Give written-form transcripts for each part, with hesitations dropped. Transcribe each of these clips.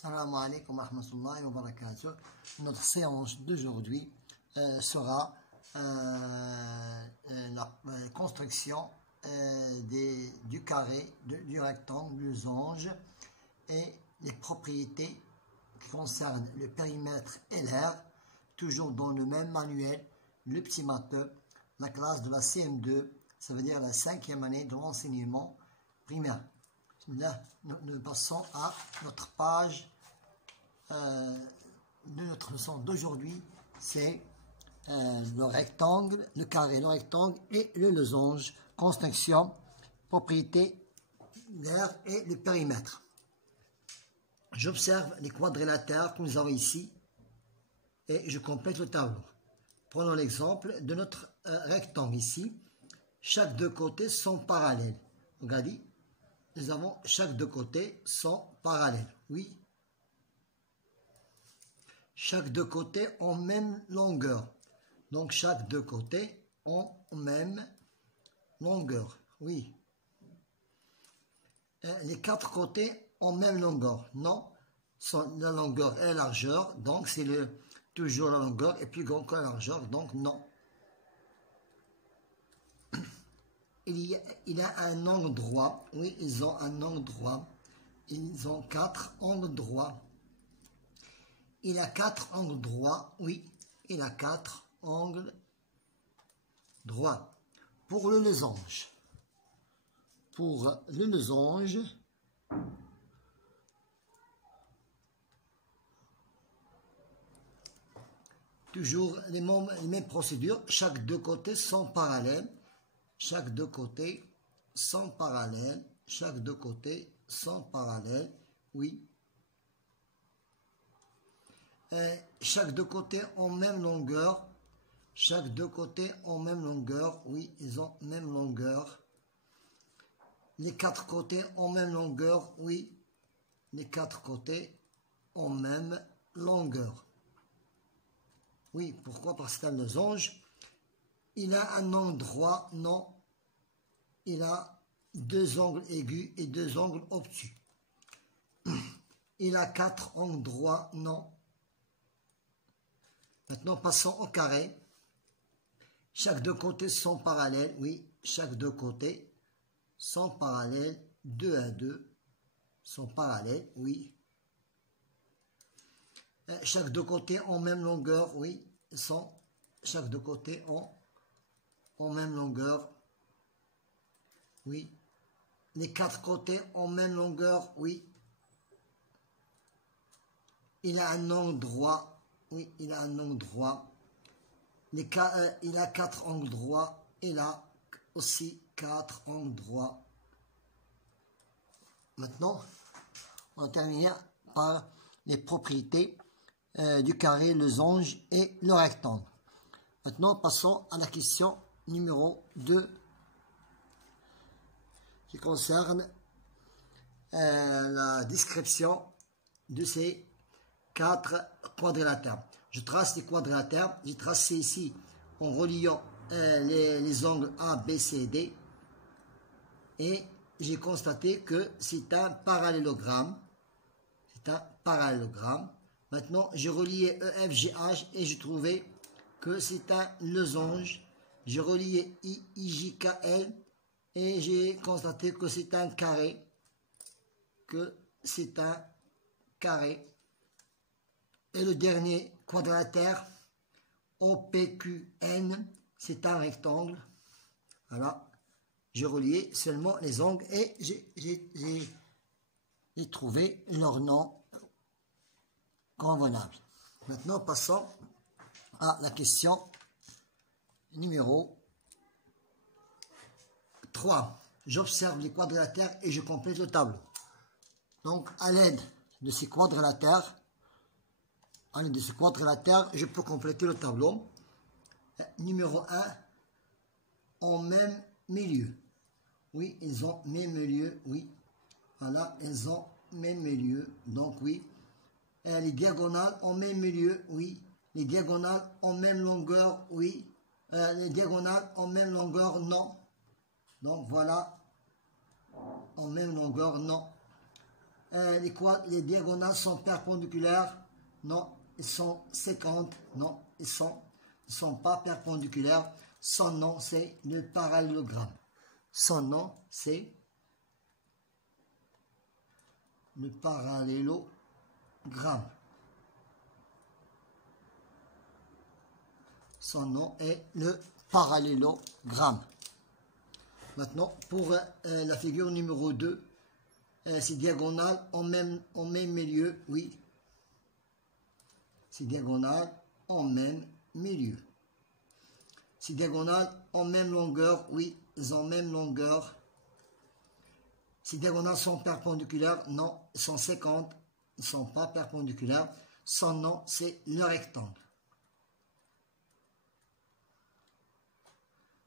Salam alaikum wa rahmatullahi wa barakatuh. Notre séance d'aujourd'hui sera la construction du carré, du rectangle, du losange et les propriétés qui concernent le périmètre et l'aire, toujours dans le même manuel, le petit matheux, la classe de la CM2, ça veut dire la 5e année de l'enseignement primaire. Là, nous passons à notre page de notre leçon d'aujourd'hui. C'est le rectangle, le carré, le rectangle et le losange, construction, propriété, l'aire et le périmètre. J'observe les quadrilatères que nous avons ici et je complète le tableau. Prenons l'exemple de notre rectangle ici. Chaque deux côtés sont parallèles. Regardez. Nous avons chaque deux côtés sont parallèles. Oui. Chaque deux côtés ont même longueur. Donc chaque deux côtés ont même longueur. Oui. Les quatre côtés ont même longueur. Non. La longueur et la largeur. Donc c'est toujours la longueur est plus grande que la largeur. Donc non. Il a un angle droit. Oui, ils ont un angle droit. Ils ont quatre angles droits. Il a quatre angles droits. Oui, il a quatre angles droits. Pour le losange. Pour le losange, toujours les mêmes procédures. Chaque deux côtés sont parallèles. Chaque deux côtés sont parallèles. Chaque deux côtés sont parallèles. Oui. Chaque deux côtés ont même longueur. Chaque deux côtés ont même longueur. Oui, ils ont même longueur. Les quatre côtés ont même longueur. Oui, les quatre côtés ont même longueur. Oui, pourquoi? Parce que c'est un losange. Il a un angle droit, non. Il a deux angles aigus et deux angles obtus. Il a quatre angles droits, non. Maintenant, passons au carré. Chaque deux côtés sont parallèles, oui. Chaque deux côtés sont parallèles, 2 à 2 sont parallèles, oui. Chaque deux côtés ont même longueur, oui. Chaque deux côtés ont même longueur, oui. Les quatre côtés ont même longueur, oui. Il a un angle droit, oui, il a un angle droit. Il a quatre angles droits, il a aussi quatre angles droits. Maintenant, on va terminer par les propriétés du carré, le losange et le rectangle. Maintenant, passons à la question numéro 2 qui concerne la description de ces quatre quadrilatères. Je trace les quadrilatères. J'ai tracé ici en reliant les angles A, B, C et D. Et j'ai constaté que c'est un parallélogramme. C'est un parallélogramme. Maintenant, j'ai relié EF, GH et j'ai trouvé que c'est un losange. J'ai relié I, J, K, L et j'ai constaté que c'est un carré. Et le dernier quadrilatère, OPQN, c'est un rectangle. Voilà. J'ai relié seulement les angles et j'ai trouvé leur nom convenable. Maintenant, passons à la question numéro 3. J'observe les quadrilatères et je complète le tableau. Donc, à l'aide de ces quadrilatères, je peux compléter le tableau. Numéro 1, en même milieu. Oui, ils ont même milieu, oui. Voilà, ils ont même milieu. Donc, oui. Les diagonales ont même milieu, oui. Les diagonales ont même longueur, oui. Les diagonales ont même longueur, non. Donc, voilà. En même longueur, non. les diagonales sont perpendiculaires? Non, ils sont 50. Non, ils sont pas perpendiculaires. Son nom, c'est le parallélogramme. Son nom, c'est le parallélogramme. Son nom est le parallélogramme. Maintenant, pour la figure numéro 2, c'est diagonale en même milieu, oui. C'est diagonale en même milieu. C'est diagonale en même longueur, oui, ils ont même longueur. Ces diagonales sont perpendiculaires, non, ils sont 50, ils ne sont pas perpendiculaires. Son nom, c'est le rectangle.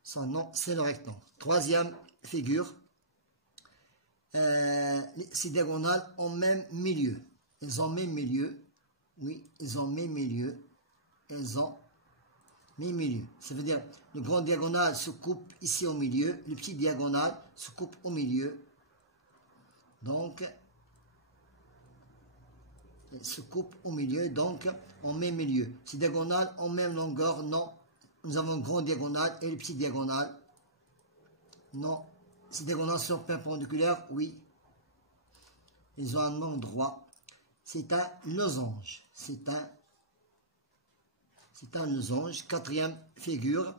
Son nom, c'est le rectangle. Troisième figure, ces diagonales en même milieu. Ils ont même milieu, oui, ils ont même milieu, ils ont même milieu. Ça veut dire, le grand diagonal se coupe ici au milieu, le petit diagonal se coupe au milieu. Donc, il se coupe au milieu, donc en même milieu. Ces diagonales en même longueur, non. Nous avons un grand diagonal et le petit diagonal. Non. Ces diagonales sont perpendiculaires, oui. Ils ont un angle droit. C'est un losange. C'est un losange. Quatrième figure.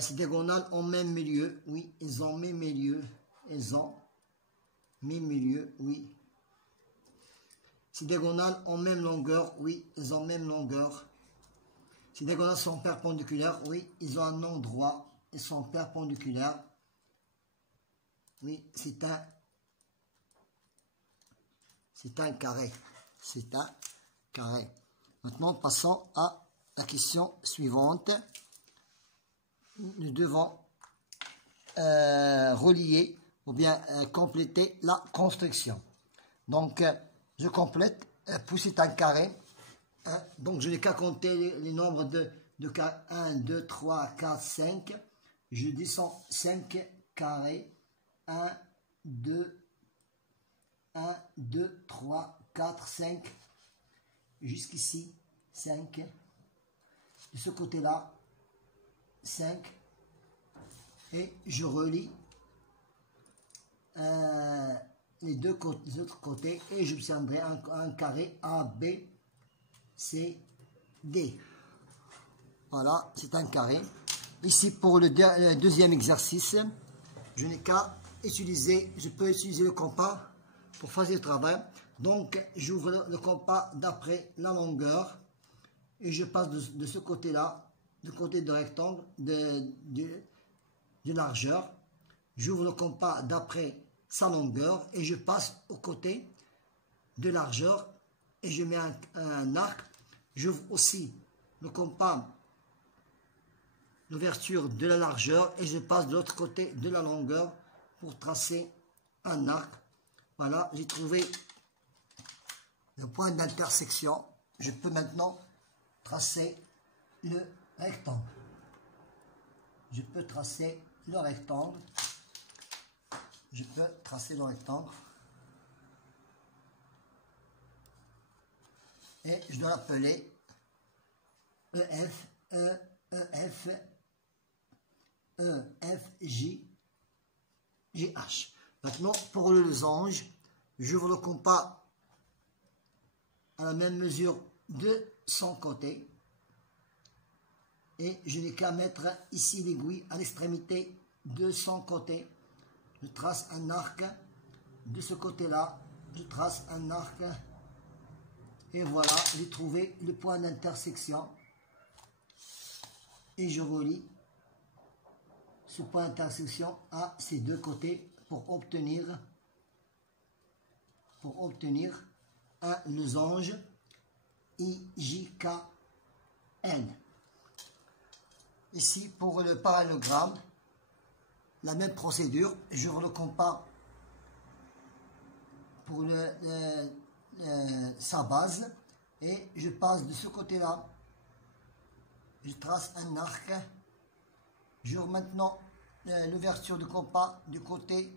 Ces diagonales en même milieu, oui. Ils ont même milieu. Ils ont même milieu, oui. Ces diagonales en même longueur, oui. Ils ont même longueur. Ces diagonales sont perpendiculaires, oui. Ils ont un angle droit. Ils sont perpendiculaires. Oui, c'est un carré. C'est un carré. Maintenant, passons à la question suivante. Nous devons relier ou bien compléter la construction. Donc, je complète. Puis c'est un carré. Donc, je n'ai qu'à compter les nombres de carrés. 1, 2, 3, 4, 5. Je descends 5 carrés. 1, 2, 3, 4, 5. Jusqu'ici, 5. De ce côté-là, 5. Et je relie les autres côtés et j'obtiendrai un carré A, B, C, D. Voilà, c'est un carré. Ici, pour le deuxième exercice, je n'ai qu'à utiliser, je peux utiliser le compas pour faire le travail. Donc, j'ouvre le compas d'après la longueur et je passe de ce côté-là, du côté de rectangle, de largeur. J'ouvre le compas d'après sa longueur et je passe au côté de largeur et je mets un arc. J'ouvre aussi le compas, l'ouverture de la largeur et je passe de l'autre côté de la longueur pour tracer un arc. Voilà, j'ai trouvé le point d'intersection. Je peux maintenant tracer le rectangle. Je peux tracer le rectangle. Je peux tracer le rectangle. Et je dois l'appeler EF, EF, J, GH. Maintenant, pour le losange, j'ouvre le compas à la même mesure de son côté. Et je n'ai qu'à mettre ici l'aiguille à l'extrémité de son côté. Je trace un arc de ce côté-là. Je trace un arc. Et voilà, j'ai trouvé le point d'intersection. Et je relie ce point d'intersection à ces deux côtés pour obtenir un losange IJKL. Ici, pour le parallélogramme, la même procédure. J'ouvre le compas pour sa base et je passe de ce côté-là. Je trace un arc. J'ouvre maintenant l'ouverture du compas du côté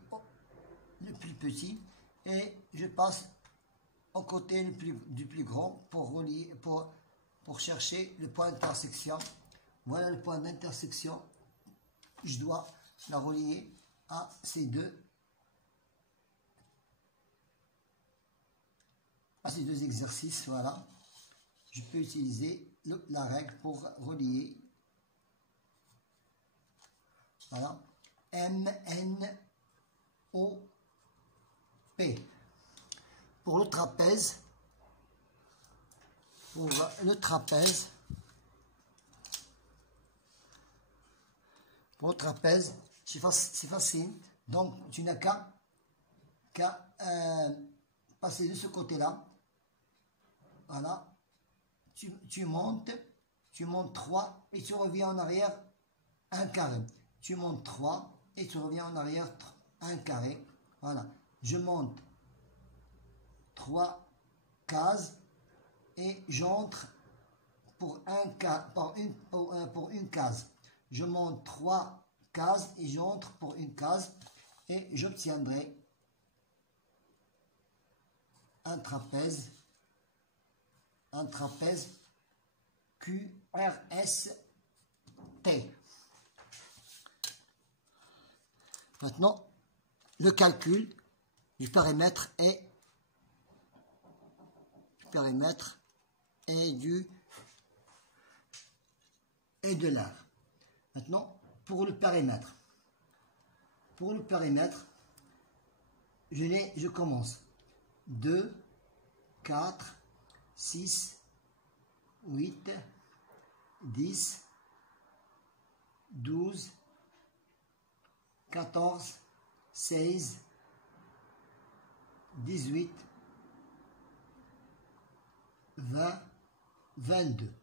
le plus petit et je passe au côté du plus grand pour relier, pour chercher le point d'intersection. Voilà le point d'intersection. Je dois la relier à ces deux exercices. Voilà. Je peux utiliser la règle pour relier. Voilà. M, N, O, P. Pour le trapèze, c'est facile. Donc, tu n'as qu'à passer de ce côté-là. Voilà. Tu montes 3 et tu reviens en arrière un carré. Tu montes 3 et tu reviens en arrière un carré. Voilà. Je monte 3 cases et j'entre pour une case. Je monte 3 cases et j'entre pour une case et j'obtiendrai un trapèze QRST. Maintenant, le calcul du périmètre et de l'aire. Maintenant, pour le périmètre. Je commence 2, 4, 6, 8, 10, 12, 14, 16, 18, 20, 22.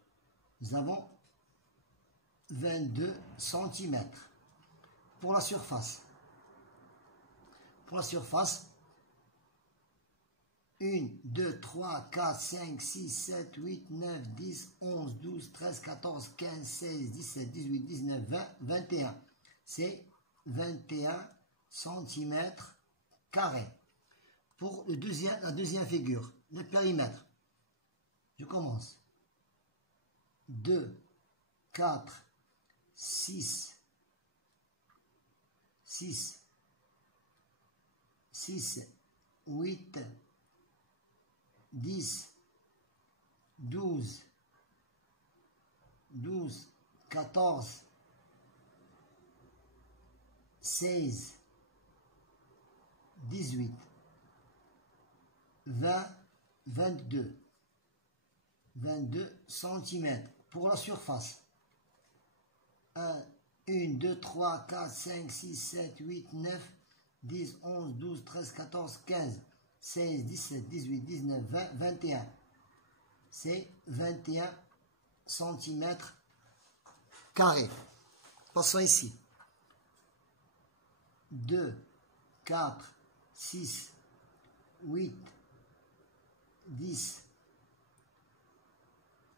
Nous avons 22 cm. Pour la surface. 1, 2, 3, 4, 5, 6, 7, 8, 9, 10, 11, 12, 13, 14, 15, 16, 17, 18, 19, 20, 21. C'est 21 cm carrés. Pour la deuxième figure, le périmètre. Je commence. 2, 4, 6, 8, 10, 12, 14, 16, 18, 20, 22. 22 cm. Pour la surface. 1, 2, 3, 4, 5, 6, 7, 8, 9, 10, 11, 12, 13, 14, 15, 16, 17, 18, 19, 20, 21. C'est 21 cm carrés. Passons ici. 2, 4, 6, 8, 10,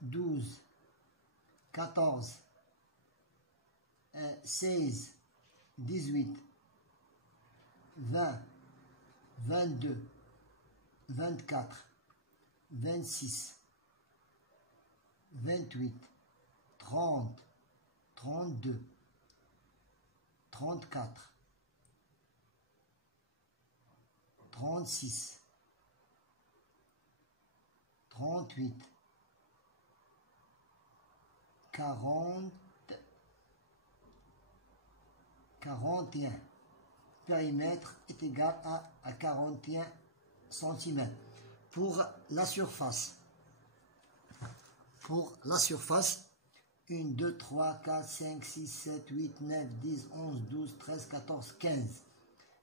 12, 14, 16, 18, 20, 22, 24, 26, 28, 30, 32, 34, 36, 38, 40, 41. Périmètre est égal à 41 cm. Pour la surface. 1, 2, 3, 4, 5, 6, 7, 8, 9, 10, 11, 12, 13, 14, 15,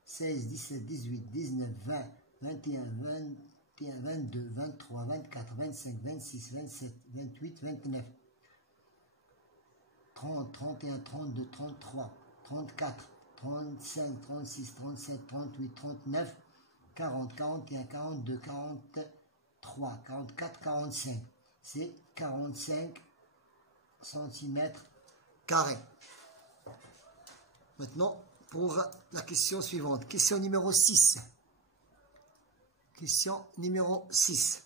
16, 17, 18, 19, 20, 21, 21, 22, 23, 24, 25, 26, 27, 28, 29, 30, 31, 32, 33, 34, 35, 36, 37, 38, 39, 40, 41, 42, 43, 44, 45. C'est 45 cm carrés. Maintenant, pour la question suivante. Question numéro 6. Question numéro 6.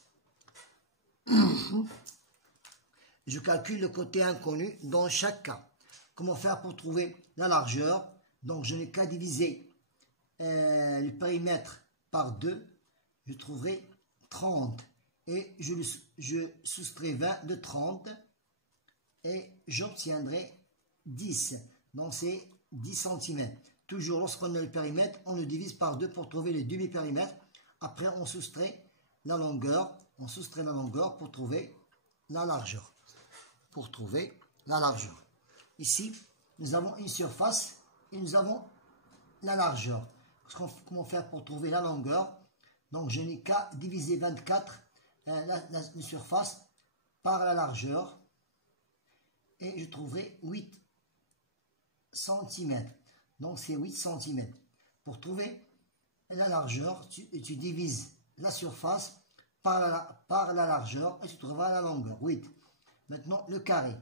Je calcule le côté inconnu dans chaque cas. Comment faire pour trouver la largeur? Donc, je n'ai qu'à diviser le périmètre par 2. Je trouverai 30. Et je soustrais 20 de 30. Et j'obtiendrai 10. Donc, c'est 10 cm. Toujours, lorsqu'on a le périmètre, on le divise par 2 pour trouver le demi-périmètre. Après, on soustrait la longueur. On soustrait la longueur pour trouver la largeur. Ici, nous avons une surface et nous avons la largeur. Comment faire pour trouver la longueur? Donc, je n'ai qu'à diviser 24, la surface, par la largeur. Et je trouverai 8 cm. Donc, c'est 8 cm. Pour trouver la largeur, tu divises la surface par la largeur et tu trouveras la longueur. 8. Maintenant, le carré.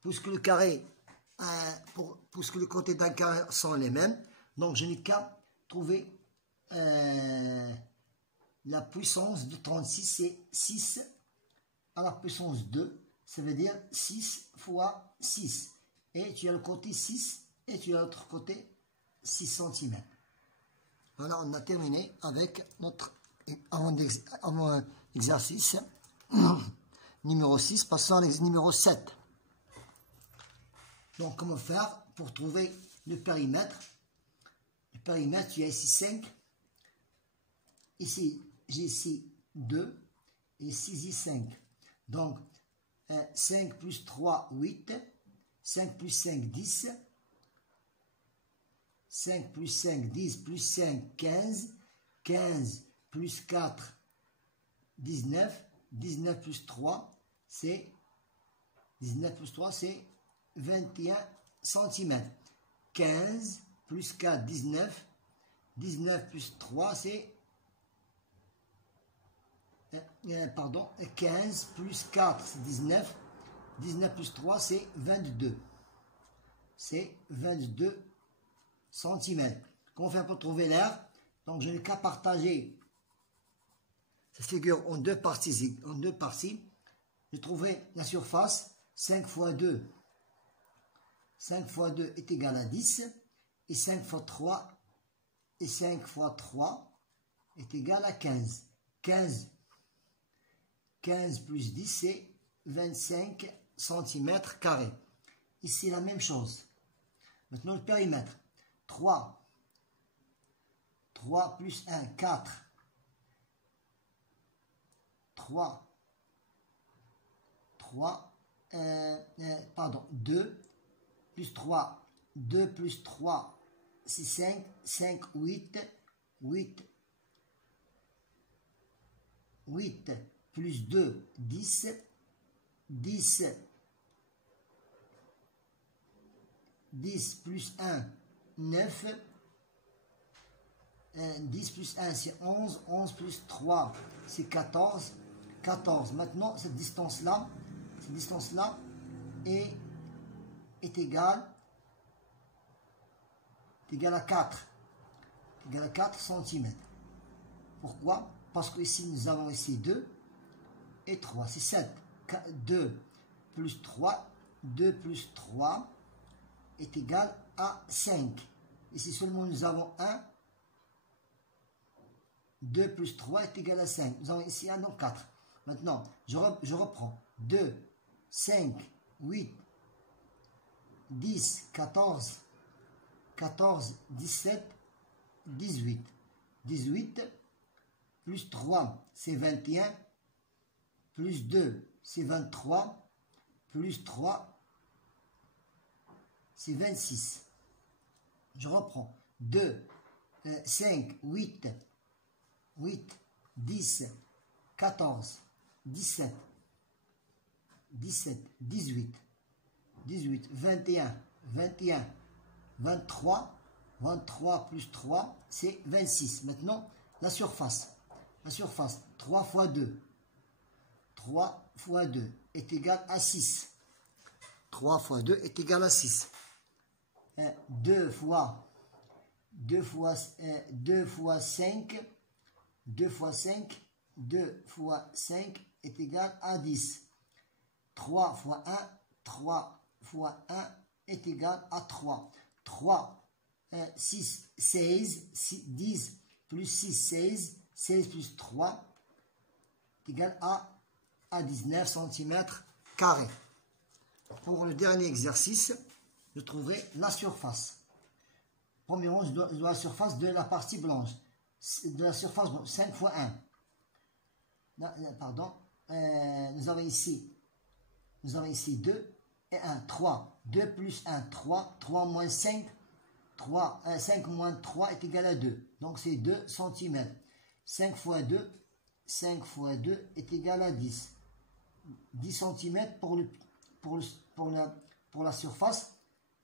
Puisque le côté d'un carré sont les mêmes, donc je n'ai qu'à trouver la puissance de 36, c'est 6 à la puissance 2, ça veut dire 6 fois 6. Et tu as le côté 6 et tu as l'autre côté 6 cm. Voilà, on a terminé avec notre exercice numéro 6. Passons à l'exercice numéro 7. Donc, comment faire pour trouver le périmètre? Le périmètre, tu as ici 5. Ici, j'ai ici 2. Et ici 5. Donc, 5 plus 3, 8. 5 plus 5, 10. 5 plus 5, 10 plus 5, 15. 15 plus 4, 19. 19 plus 3, c'est 21 cm. 15 plus 4, 19. 19 plus 3, c'est 15 plus 4, c'est 19. 19 plus 3, c'est 22. C'est 22 cm. Comment faire pour trouver l'air? Donc, je n'ai qu'à partager cette figure en deux parties. Je trouverai la surface. 5 fois 2. 5 fois 2 est égal à 10. Et 5 fois 3. Et 5 fois 3 est égal à 15. 15 plus 10, c'est 25 cm². Ici, la même chose. Maintenant, le périmètre. 3 plus 1, 4. 2 plus 3. 2 plus 3, c'est 5. 5, 8. 8 plus 2, 10. 10 plus 1, 9. 10 plus 1, c'est 11. 11 plus 3, c'est 14. 14. Maintenant, cette distance-là est égale à 4. Égale à 4 cm. Pourquoi? Parce que ici, nous avons ici 2 et 3. C'est 7. 2 plus 3. 2 plus 3 est égal à 5. Ici seulement, nous avons 1. 2 plus 3 est égal à 5. Nous avons ici 1, donc 4. Maintenant, je reprends. 2, 5, 8, 10, 14, 17, 18. 18 plus 3, c'est 21. Plus 2, c'est 23. Plus 3, c'est 26. Je reprends. 2, 5, 8, 10, 14, 17, 18, 21, 23. 23 plus 3, c'est 26. Maintenant, la surface. 3 fois 2. 3 fois 2 est égal à 6. 3 fois 2 est égal à 6. 2 fois 5. 2 fois 5, 2 fois 5 est égal à 10. 3 fois 1, 3 fois 1 est égal à 3. 3, 6, 16, 10 plus 6, 16, 16 plus 3 est égal à 19 cm². Pour le dernier exercice, je trouverai la surface. Premièrement, je dois la surface de la partie blanche. De la surface, 5 fois 1. Pardon. Nous avons ici 2 et 1, 3. 2 plus 1, 3. 3 moins 5, 5 moins 3 est égal à 2. Donc c'est 2 cm. 5 fois 2 est égal à 10. 10 cm pour la surface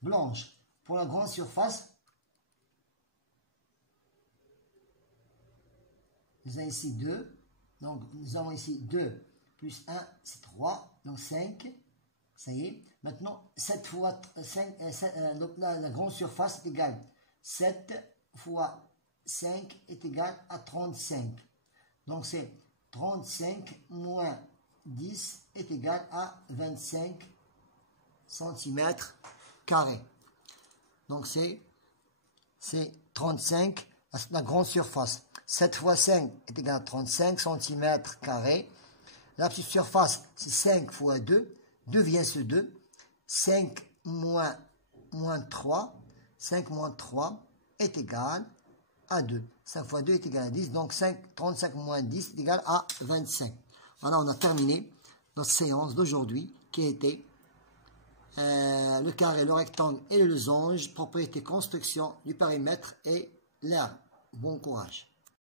blanche. Pour la grande surface, nous avons ici 2. Donc nous avons ici 2 plus 1, c'est 3. Donc 5. Ça y est. Maintenant, 7 fois 5, donc là, la grande surface est égale. 7 fois 5 est égal à 35. Donc c'est 35 moins 10 est égal à 25 cm². Donc c'est 35, la grande surface. 7 fois 5 est égal à 35 cm². La petite surface, c'est 5 fois 2. 2 vient sur 2. 5 moins 3. 5 moins 3 est égal à 2. 5 fois 2 est égal à 10. Donc 35 moins 10 est égal à 25. Voilà, on a terminé notre séance d'aujourd'hui qui a été le carré, le rectangle et le losange, propriété construction du périmètre et l'air. Bon courage.